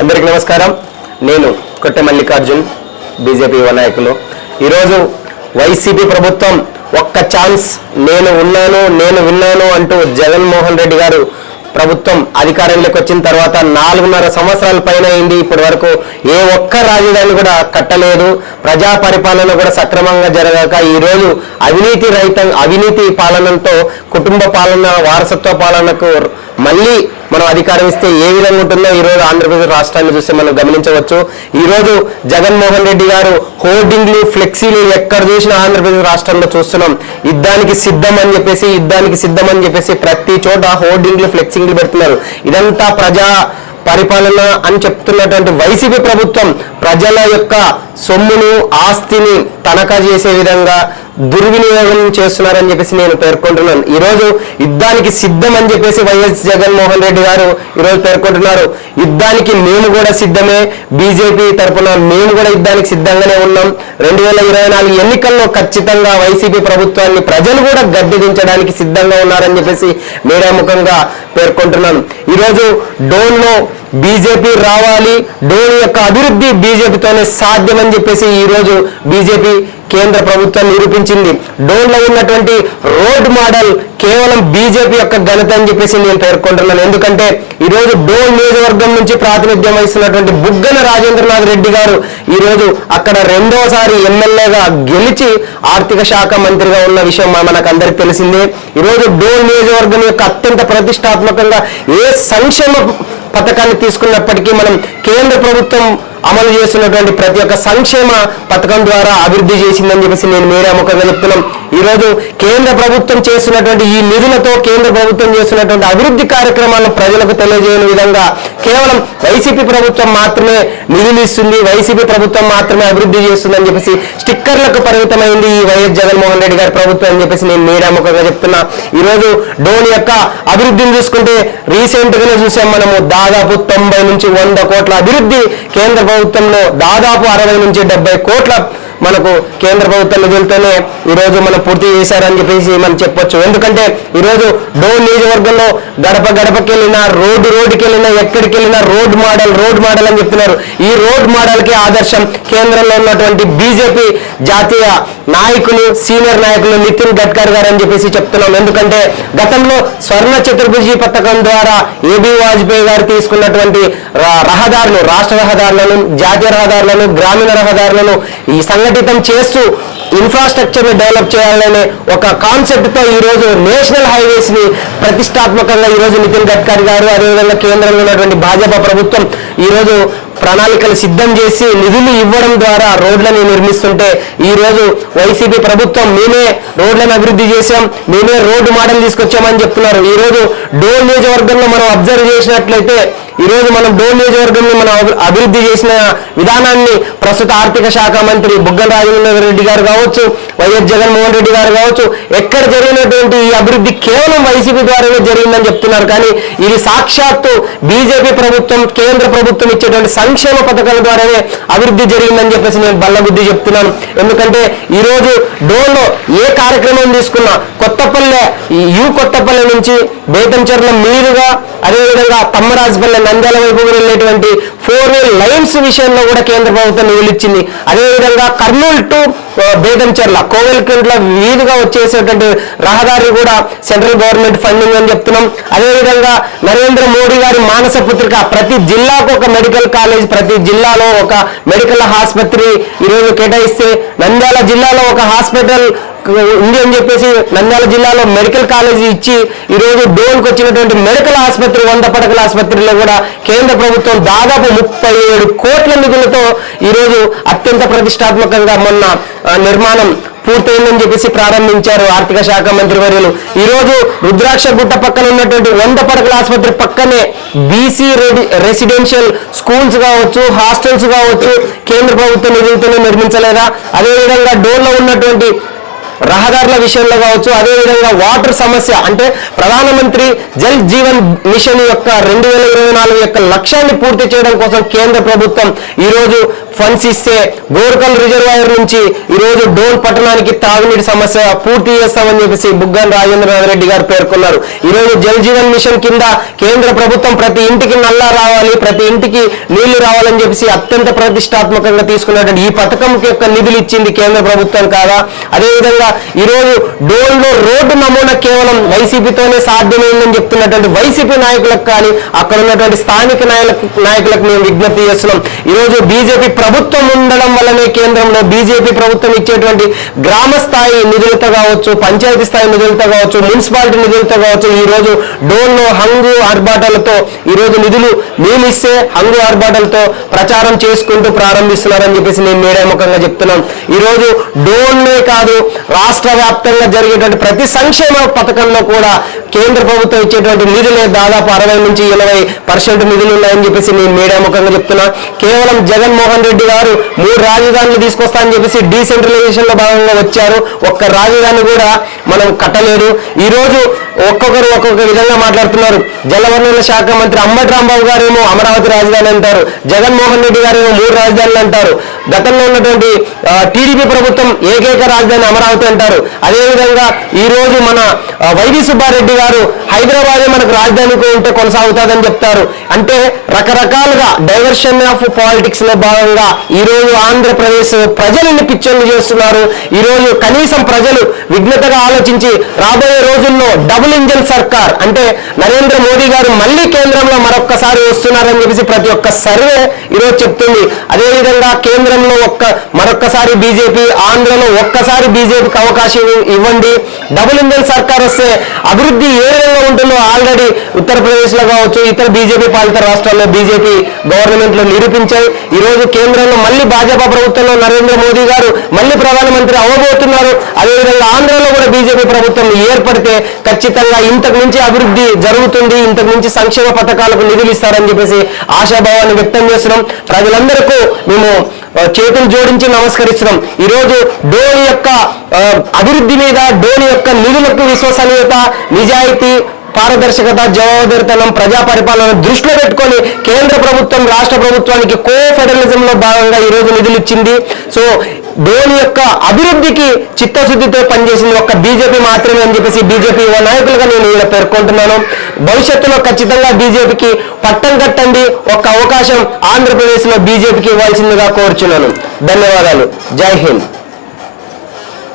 అందరికీ నమస్కారం. నేను కొట్టె మల్లికార్జున్, బీజేపీ యువ నాయకులు. ఈరోజు వైసీపీ ప్రభుత్వం ఒక్క ఛాన్స్, నేను ఉన్నాను, నేను విన్నాను అంటూ జగన్మోహన్ రెడ్డి గారు ప్రభుత్వం అధికారంలోకి వచ్చిన తర్వాత 4.5 సంవత్సరాల పైన అయింది. ఇప్పటి వరకు ఏ ఒక్క రాజధాని కూడా కట్టలేదు. ప్రజా పరిపాలన కూడా సక్రమంగా జరగాక ఈరోజు అవినీతి పాలనతో కుటుంబ పాలన, వారసత్వ పాలనకు మళ్ళీ మనం అధికారం ఇస్తే ఏ విధంగా ఉంటుందో ఈరోజు ఆంధ్రప్రదేశ్ రాష్ట్రాన్ని చూస్తే మనం గమనించవచ్చు. ఈరోజు జగన్మోహన్ రెడ్డి గారు హోర్డింగ్లు, ఫ్లెక్సీలు ఎక్కడ చూసినా ఆంధ్రప్రదేశ్ రాష్ట్రంలో చూస్తున్నాం. యుద్ధానికి సిద్ధం అని చెప్పేసి ప్రతి చోట హోర్డింగ్లు, ఫ్లెక్సింగ్లు పెడుతున్నారు. ఇదంతా ప్రజా పరిపాలన అని చెప్తున్నటువంటి వైసీపీ ప్రభుత్వం ప్రజల యొక్క సొమ్మును, ఆస్తిని తనఖా చేసే విధంగా దుర్వినియోగం చేస్తున్నారని చెప్పేసి నేను పేర్కొంటున్నాను. ఈరోజు యుద్ధానికి సిద్ధం అని చెప్పేసి వైఎస్ జగన్మోహన్ రెడ్డి గారు ఈరోజు పేర్కొంటున్నారు. యుద్ధానికి మేము కూడా సిద్ధమే, బీజేపీ తరఫున మేము కూడా యుద్ధానికి సిద్ధంగానే ఉన్నాం. 2024 ఎన్నికల్లో ఖచ్చితంగా వైసీపీ ప్రభుత్వాన్ని ప్రజలు కూడా గద్దెదించడానికి సిద్ధంగా ఉన్నారని చెప్పేసి మీడియా ముఖంగా పేర్కొంటున్నాను. ఈరోజు డోన్లో బీజేపీ రావాలి, డోన్ యొక్క అభివృద్ధి బీజేపీతోనే సాధ్యమని చెప్పేసి ఈరోజు బీజేపీ కేంద్ర ప్రభుత్వం నిరూపించింది. డోన్లో ఉన్నటువంటి రోడ్ మోడల్ కేవలం బీజేపీ యొక్క ఘనత అని చెప్పేసి నేను పేర్కొంటున్నాను. ఎందుకంటే ఈరోజు డోన్ నియోజకవర్గం నుంచి ప్రాతినిధ్యం వహిస్తున్నటువంటి బుగ్గన రాజేంద్రనాథ్ రెడ్డి గారు ఈరోజు అక్కడ 2వసారి ఎమ్మెల్యేగా గెలిచి ఆర్థిక శాఖ మంత్రిగా ఉన్న విషయం మనకు అందరికి తెలిసిందే. ఈరోజు డోన్ నియోజకవర్గం యొక్క అత్యంత ప్రతిష్టాత్మకంగా ఏ సంక్షేమ పథకాన్ని తీసుకున్నప్పటికీ మనం కేంద్ర ప్రభుత్వం అమలు చేస్తున్నటువంటి ప్రతి ఒక్క సంక్షేమ పథకం ద్వారా అభివృద్ధి చేసిందని చెప్పేసి నేను మీడియా ముఖంగా చెప్తున్నాం. ఈరోజు కేంద్ర ప్రభుత్వం చేస్తున్నటువంటి ఈ నిధులతో కేంద్ర ప్రభుత్వం చేస్తున్నటువంటి అభివృద్ధి కార్యక్రమాలను ప్రజలకు తెలియజేయని విధంగా కేవలం వైసీపీ ప్రభుత్వం మాత్రమే నిధులు ఇస్తుంది, వైసీపీ ప్రభుత్వం మాత్రమే అభివృద్ధి చేస్తుందని చెప్పేసి స్టిక్కర్లకు పరిమితమైంది ఈ వైఎస్ జగన్మోహన్ రెడ్డి గారి ప్రభుత్వం అని చెప్పేసి నేను మీడియా ముఖంగా చెప్తున్నా. ఈరోజు డోన్ యొక్క అభివృద్ధిని చూసుకుంటే రీసెంట్ గానే చూసాం మనము. దాదాపు 90 నుంచి 100 కోట్ల అభివృద్ధి కేంద్ర ప్రభుత్వంలో, దాదాపు 60 నుంచి 70 కోట్ల మనకు కేంద్ర ప్రభుత్వ నిధులతోనే ఈరోజు మనం పూర్తి చేశారని చెప్పేసి మనం చెప్పొచ్చు. ఎందుకంటే ఈరోజు డోన్ నియోజకవర్గంలో గడపకి వెళ్ళినా, రోడ్డుకి వెళ్ళినా, ఎక్కడికి వెళ్ళినా రోడ్ మోడల్ అని చెప్తున్నారు. ఈ రోడ్ మోడల్కి ఆదర్శం కేంద్రంలో ఉన్నటువంటి బీజేపీ జాతీయ నాయకులు, సీనియర్ నాయకులు నితిన్ గడ్కరీ గారు అని చెప్పేసి చెప్తున్నాం. ఎందుకంటే గతంలో స్వర్ణ చతుర్భుజి పథకం ద్వారా ఏబీ వాజ్పేయి గారు తీసుకున్నటువంటి రహదారులు, రాష్ట్ర రహదారులను, జాతీయ రహదారులను, గ్రామీణ రహదారులను ఈ సంఘటితం చేస్తూ ఇన్ఫ్రాస్ట్రక్చర్ ని డెవలప్ చేయాలనే ఒక కాన్సెప్ట్ తో ఈరోజు నేషనల్ హైవేస్ ని ప్రతిష్టాత్మకంగా ఈరోజు నితిన్ గడ్కరీ గారు, అదేవిధంగా కేంద్రంలో ఉన్నటువంటి భాజపా ప్రభుత్వం ఈరోజు ప్రణాళికలు సిద్ధం చేసి నిధులు ఇవ్వడం ద్వారా రోడ్లను నిర్మిస్తుంటే ఈరోజు వైసీపీ ప్రభుత్వం మేమే రోడ్లను అభివృద్ధి చేశాం, మేమే రోడ్డు మోడల్ తీసుకొచ్చామని చెప్తున్నారు. ఈరోజు డోన్ నియోజకవర్గంలో మనం అబ్జర్వ్ చేసినట్లయితే ఈరోజు మనం డోన్ నియోజకవర్గంలో మనం అభివృద్ధి చేసిన విధానాన్ని ప్రస్తుత ఆర్థిక శాఖ మంత్రి బుగ్గన రాజేంద్ర రెడ్డి గారు కావచ్చు, వైఎస్ జగన్మోహన్ రెడ్డి గారు కావచ్చు, ఎక్కడ జరిగినటువంటి ఈ అభివృద్ధి కేవలం వైసీపీ ద్వారానే జరిగిందని చెప్తున్నారు. కానీ ఇది సాక్షాత్తు బీజేపీ ప్రభుత్వం, కేంద్ర ప్రభుత్వం ఇచ్చేటువంటి సంక్షేమ పథకాల ద్వారానే అభివృద్ధి జరిగిందని చెప్పేసి నేను బల్లబుద్ధి చెప్తున్నాను. ఎందుకంటే ఈరోజు డోన్లో ఏ కార్యక్రమం తీసుకున్నా కొత్తపల్లె నుంచి బేతంచెర్ల మీదుగా, అదేవిధంగా తమ్మరాజపల్లె, నంద్యాల వైపు వెళ్ళేటువంటి 4-way లైన్స్ విషయంలో కూడా కేంద్ర ప్రభుత్వం నిధులు ఇచ్చింది. అదేవిధంగా కర్నూలు టు బేతంచెర్ల, కోవెల్కుంట్ల వీధిగా వచ్చేసేటువంటి రహదారి కూడా సెంట్రల్ గవర్నమెంట్ ఫండింగ్ అని చెప్తున్నాం. అదేవిధంగా నరేంద్ర మోడీ గారి మానస పుత్రిక, ప్రతి జిల్లాకు ఒక మెడికల్ కాలేజ్, ప్రతి జిల్లాలో ఒక మెడికల్ ఆసుపత్రి ఈరోజు కేటాయిస్తే నంద్యాల జిల్లాలో ఒక హాస్పిటల్ ఉంది అని చెప్పేసి నంద్యాల జిల్లాలో మెడికల్ కాలేజీ ఇచ్చి ఈరోజు డోన్కి వచ్చినటువంటి మెడికల్ ఆసుపత్రి, 100 పడకల ఆసుపత్రిలో కూడా కేంద్ర ప్రభుత్వం దాదాపు 37 కోట్ల నిధులతో ఈరోజు అత్యంత ప్రతిష్టాత్మకంగా మొన్న నిర్మాణం పూర్తయిందని చెప్పేసి ప్రారంభించారు ఆర్థిక శాఖ మంత్రి వర్యులు. ఈరోజు రుద్రాక్ష గుట్ట పక్కన ఉన్నటువంటి 100 పడకల ఆసుపత్రి పక్కనే బీసీ రెసిడెన్షియల్ స్కూల్స్ కావచ్చు, హాస్టల్స్ కావచ్చు కేంద్ర ప్రభుత్వ నిధులతోనే నిర్మించలేదా? అదేవిధంగా డోన్లో ఉన్నటువంటి రహదారుల విషయంలో కావచ్చు, అదేవిధంగా వాటర్ సమస్య అంటే ప్రధానమంత్రి జల్ జీవన్ మిషన్ యొక్క 2024 యొక్క లక్ష్యాన్ని పూర్తి చేయడం కోసం కేంద్ర ప్రభుత్వం ఈరోజు ఫండ్స్ ఇస్తే గోర్కల్ రిజర్వాయర్ నుంచి ఈరోజు డోన్ పట్టణానికి తాగునీటి సమస్య పూర్తి చేస్తామని చెప్పేసి బుగ్గన రాజేంద్రనాథ్ రెడ్డి గారు పేర్కొన్నారు. ఈరోజు జల్ జీవన్ మిషన్ కింద కేంద్ర ప్రభుత్వం ప్రతి ఇంటికి నల్లా రావాలి, ప్రతి ఇంటికి నీళ్లు రావాలని చెప్పేసి అత్యంత ప్రతిష్టాత్మకంగా తీసుకున్నటువంటి ఈ పథకం యొక్క నిధులు ఇచ్చింది కేంద్ర ప్రభుత్వం కాదా? అదేవిధంగా ఈరోజు డోన్లో రోడ్డు నమూనా కేవలం వైసీపీతోనే సాధ్యమైందని చెప్తున్నటువంటి వైసీపీ నాయకులకు కానీ అక్కడ ఉన్నటువంటి స్థానిక నాయకులకు మేము విజ్ఞప్తి చేస్తున్నాం. ఈరోజు బీజేపీ ప్రభుత్వం ఉండడం వల్లనే కేంద్రంలో బీజేపీ ప్రభుత్వం ఇచ్చేటువంటి గ్రామ స్థాయి నిధులతో కావచ్చు, పంచాయతీ స్థాయి నిధులతో కావచ్చు, మున్సిపాలిటీ నిధులతో కావచ్చు, ఈ రోజు డోన్లో హంగు ఆర్భాటాలతో ఈరోజు నిధులు మేము ఇస్తే హంగు ఆర్భాటాలతో ప్రచారం చేసుకుంటూ ప్రారంభిస్తున్నారని చెప్పేసి నేను మీడియా ముఖంగా చెప్తున్నాను. ఈరోజు డోన్నే కాదు రాష్ట్ర వ్యాప్తంగా జరిగేటువంటి ప్రతి సంక్షేమ పథకంలో కూడా కేంద్ర ప్రభుత్వం ఇచ్చేటువంటి నిధులే దాదాపు 60 నుంచి 80% నిధులు ఉన్నాయని చెప్పేసి నేను మీడియా ముఖంగా చెప్తున్నా. కేవలం జగన్మోహన్ రెడ్డి గారు 3 రాజధానులు తీసుకొస్తా అని చెప్పేసి డీసెంట్రలైజేషన్ లో భాగంగా వచ్చారు. ఒక్క రాజధాని కూడా మనం కట్టలేదు. ఈ రోజు ఒక్కొక్కరు ఒక్కొక్క విధంగా మాట్లాడుతున్నారు. జలవనరుల శాఖ మంత్రి అంబటి రాంబాబు గారేమో అమరావతి రాజధాని అంటారు, జగన్మోహన్ రెడ్డి గారేమో 3 రాజధానులు అంటారు. గతంలో ఉన్నటువంటి టీడీపీ ప్రభుత్వం ఏకైక రాజధాని అమరావతి అంటారు. అదేవిధంగా ఈ రోజు మన వైవి సుబ్బారెడ్డి గారు హైదరాబాదే మనకు రాజధాని ఉంటే కొనసాగుతుందని చెప్తారు. అంటే రకరకాలుగా డైవర్షన్ ఆఫ్ పాలిటిక్స్ లో భాగంగా ఈ రోజు ఆంధ్రప్రదేశ్ ప్రజలని పిచ్చర్లు చేస్తున్నారు. ఈ రోజు కనీసం ప్రజలు విఘ్నతగా ఆలోచించి రాబోయే రోజుల్లో డబుల్ ఇంజన్ సర్కార్ అంటే నరేంద్ర మోదీ గారు మళ్ళీ కేంద్రంలో మరొక్కసారి వస్తున్నారని చెప్పేసి ప్రతి ఒక్క సర్వే ఈరోజు చెప్తుంది. అదేవిధంగా కేంద్రంలో మరొక్కసారి బీజేపీ, ఆంధ్రలో ఒక్కసారి బీజేపీకి అవకాశం ఇవ్వండి. డబుల్ ఇంజన్ సర్కార్ వస్తే అభివృద్ధి ఏ విధంగా ఉంటుందో ఆల్రెడీ ఉత్తరప్రదేశ్ లో కావచ్చు, ఇతర బీజేపీ పాలిత రాష్ట్రాల్లో బీజేపీ గవర్నమెంట్ లో నిరూపించాయి. ఈ రోజు కేంద్రంలో మళ్ళీ భాజపా ప్రభుత్వంలో నరేంద్ర మోదీ గారు మళ్ళీ ప్రధానమంత్రి అవ్వబోతున్నారు. అదేవిధంగా ఆంధ్రలో కూడా బీజేపీ ప్రభుత్వం ఏర్పడితే ఖచ్చితంగా ఇంతకు మించి అభివృద్ధి జరుగుతుంది, ఇంతకు మించి సంక్షేమ పథకాలకు నిధులు ఇస్తారని చెప్పేసి ఆశాభావాన్ని వ్యక్తం చేస్తున్నాం. ప్రజలందరికీ మేము చేతులు జోడించి నమస్కరిస్తున్నాం. ఈరోజు డోని యొక్క అభివృద్ధి మీద, డోని యొక్క నిధులకు విశ్వసనీయత, నిజాయితీ, పారదర్శకత, జవాబుదారీతనం, ప్రజా పరిపాలన దృష్టిలో పెట్టుకొని కేంద్ర ప్రభుత్వం రాష్ట్ర ప్రభుత్వానికి కో ఫెడరలిజం లో భాగంగా ఈ రోజు నిధులు ఇచ్చింది. సో డోని యొక్క అభివృద్ధికి చిత్తశుద్ధితో పనిచేసింది ఒక్క బీజేపీ మాత్రమే అని చెప్పేసి బీజేపీ నాయకులుగా నేను ఇలా పేర్కొంటున్నాను. భవిష్యత్తులో ఖచ్చితంగా బీజేపీకి పట్టం కట్టండి. ఒక్క అవకాశం ఆంధ్రప్రదేశ్ లో బీజేపీకి ఇవ్వాల్సిందిగా కోరుచున్నాను. ధన్యవాదాలు. జై హింద్.